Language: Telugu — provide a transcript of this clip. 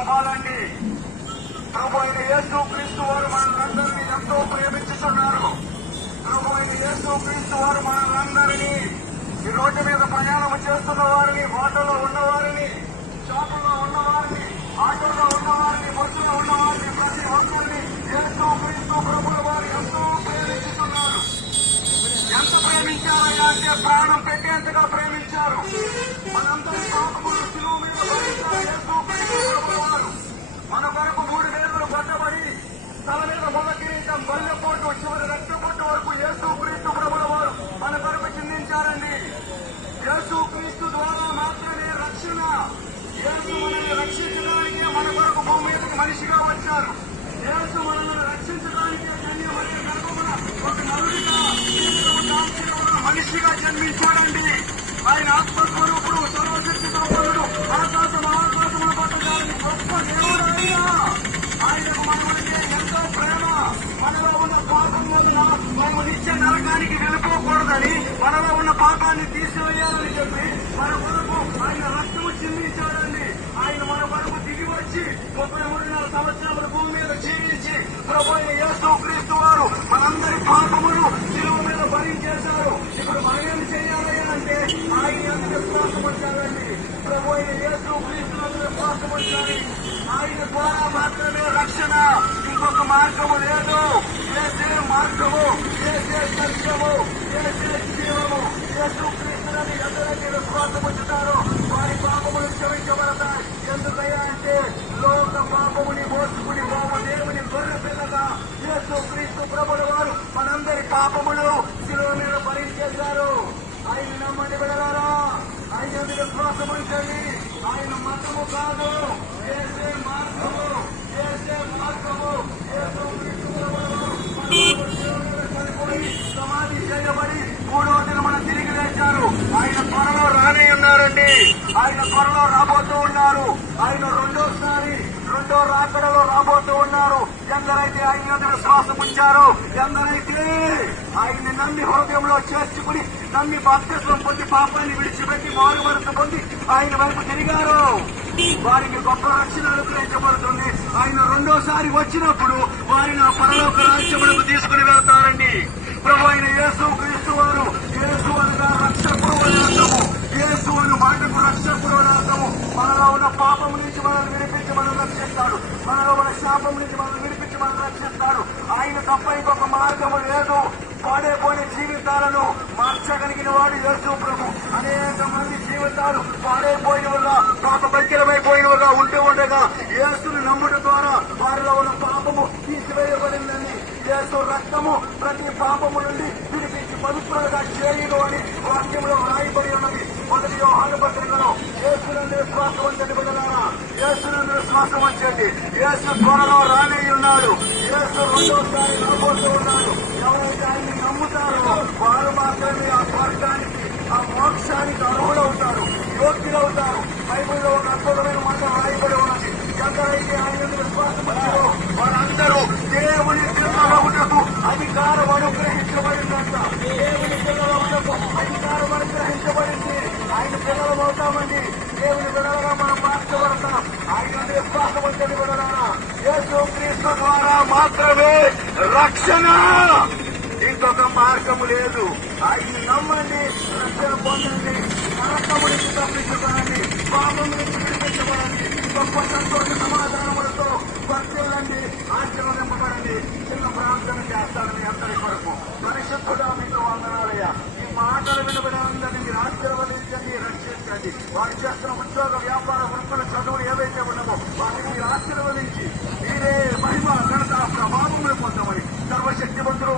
శుభాలండి ప్రభుత్వ యేసు క్రీస్తు వారు మనందరినీ ఎంతో ప్రేమించుతున్నారు. ప్రభుత్వ యేసు క్రీస్తు వారు మనందరినీ ఈ రోడ్డు మీద ప్రయాణం చేస్తున్న వారిని హోటల్లో ఉన్నవారిని షాపుల్లో ఉన్నవారిని ఆటోలో ఉన్నవారిని బస్సులో ఉన్నవారిని ప్రతి ఒక్కరిని యేసు క్రీస్తు ప్రభుల వారు ఎంతో ప్రేమించుతున్నారు. ఎంత ప్రేమించారయ్యా అంటే ప్రాణం పెట్టేంతగా ప్రేమించారు. మనందరి మన కొరకు మూడు వేలు కొట్టబడి తల మీద మొల కిరీటం బల్లెపోటు చివరి రక్తపోటు వరకు యేసు క్రీస్తు ప్రభుల వారు మన కొరకు చిందించారండి యేసు క్రీస్తు ద్వారా మాత్రమే రక్షణ యేసు మనల్ని రక్షించడానికే మన కొరకు భూమి మీదకి మనిషిగా వచ్చారు. యేసు మనల్ని ముప్పై మూడున్నర సంవత్సరాల భూమి మీద జీవించి ప్రభు యేసు క్రీస్తు వారు మనందరి పాపమును శిలువ మీద భరించేశారు ఇప్పుడు మనం ఏం చేయాలి అంటే ఆయన ఎంత విశ్వాసం వచ్చారండి ప్రభు యేసు క్రీస్తు విశ్వాసం వచ్చారు ఆయన ద్వారా మాత్రమే రక్షణ. ఇంకొక మార్గము లేదు. ఏసే మార్గము ఏసే సత్యము ఏసే జీవము యేసు క్రీస్తులని ఎందరైతే విశ్వాసం వచ్చుతారు వారి పాపములు క్షమించబడతాయి ఎందుకయ్యా అంటే లోక పాపముని మోసుకుని పోవ దేవుని గొర్రె పిల్లగా యేసు క్రీస్తు ప్రభుల వారు మనందరి పాపములు శిలువ మీద భరించేశారు ఆయన నమ్మని వెళ్ళారా ఆయన మీద విశ్వాసం ఉంచండి. ఆయన మతము కాదు. చేసే మార్గము చేసే మార్గము. సమాధి చేయబడి మూడవ దినమున తిరిగి లేచారు. ఆయన త్వరలో రానే ఉన్నారండి. ఆయన త్వరలో రాబోతూ ఉన్నారు. ఆయన రెండోసారి ఎంతో రాకడలో రాబోతూ ఉన్నారు. ఎందరైతే ఆయన మీద విశ్వాసం ఉంచారో ఎందరైతే ఆయన్ని నమ్మి హృదయంలో చేర్చుకుని నమ్మి బాప్తిత్వం పొంది పాపాన్ని విడిచిపెట్టి మారు మనసు పొంది ఆయన వైపు తిరిగారు. వారికి గొప్ప రక్షణ అనుగ్రహించబడుతుంది ఆయన రెండోసారి వచ్చినప్పుడు వారిని ఆ పరలోక రాజ్యములకు తీసుకుని వెళ్తారండి. ప్రభు ఆయన యేసు క్రీస్తు వారు యేసు అనగా రక్షకుడు అని అర్థము. యేసు అని మాటకు రక్షకుడు అని అర్థము. మనలో ఉన్న పాపం నుంచి మనల్ని విడిపి మనం రక్షిస్తాడు. మనలో మన శాపం నుంచి మనం విడిపించి మనం రక్షిస్తాడు. ఆయన తప్ప ఇంకొక మార్గము లేదు. పాడైపోయిన జీవితాలను మార్చగలిగిన వాడు యేసు ప్రభు. అనేక మంది జీవితాలు పాడైపోయినవగా పాప బక్కిరమైపోయినవగా ఉంటూ ఉండగా యేసును నమ్ముట ద్వారా వారిలో ఉన్న పాపము తీసివేయబడిందని యేసు రక్తము ప్రతి పాపము నుండి విడిపించి పవిత్రంగా చేయను అని వాక్యంలో రాయబడి ఉన్నది. మొదటి యోహాను పత్రికలో యేసునందు విశ్వాసం ఉంచండి బిడ్డలారా యేసునందు విశ్వాసం ఉంచండి యేసు త్వరలో రానే ఉన్నాడు యేసు రెండోసారి రాబోతూ ఉన్నాడు. ఎవరైతే ఆయన్ని నమ్ముతారో వారు మాత్రమే ఆ స్వర్గానికి ఆ మోక్షానికి అర్హులవుతారు యోగ్యులవుతారు. బైబిల్లో ఒక అద్భుతమైన మాట రాయబడి ఉన్నది. ఎందరైతే ఆయన విశ్వాసం వచ్చారో వారందరూ దేవుని పిల్లలవుటకు అధికారం అనుగ్రహించబడిందంట. దేవుని పిల్లలవుటకు అధికారం అనుగ్రహించబడింది. ఆయన పిల్లలు అవుతామండి. దేవుని పిల్లలుగా మనం మార్చబడతాం. ఆయన క్రీస్తు ద్వారా మాత్రమే రక్షణ. ఇంకొక మార్గము లేదు. ఆయన నమ్మండి రక్షణ పొందండి నరకము నుంచి తప్పించుకోనండి పాపం నుంచి వారు చేస్తున్న ఉద్యోగ వ్యాపార వృత్తుల చదువులు ఏవైతే ఉన్నామో వారిని మీరు ఆశీర్వదించి మీరే మహిమ ఘనత ప్రభావం పొందమని సర్వశక్తివంతులు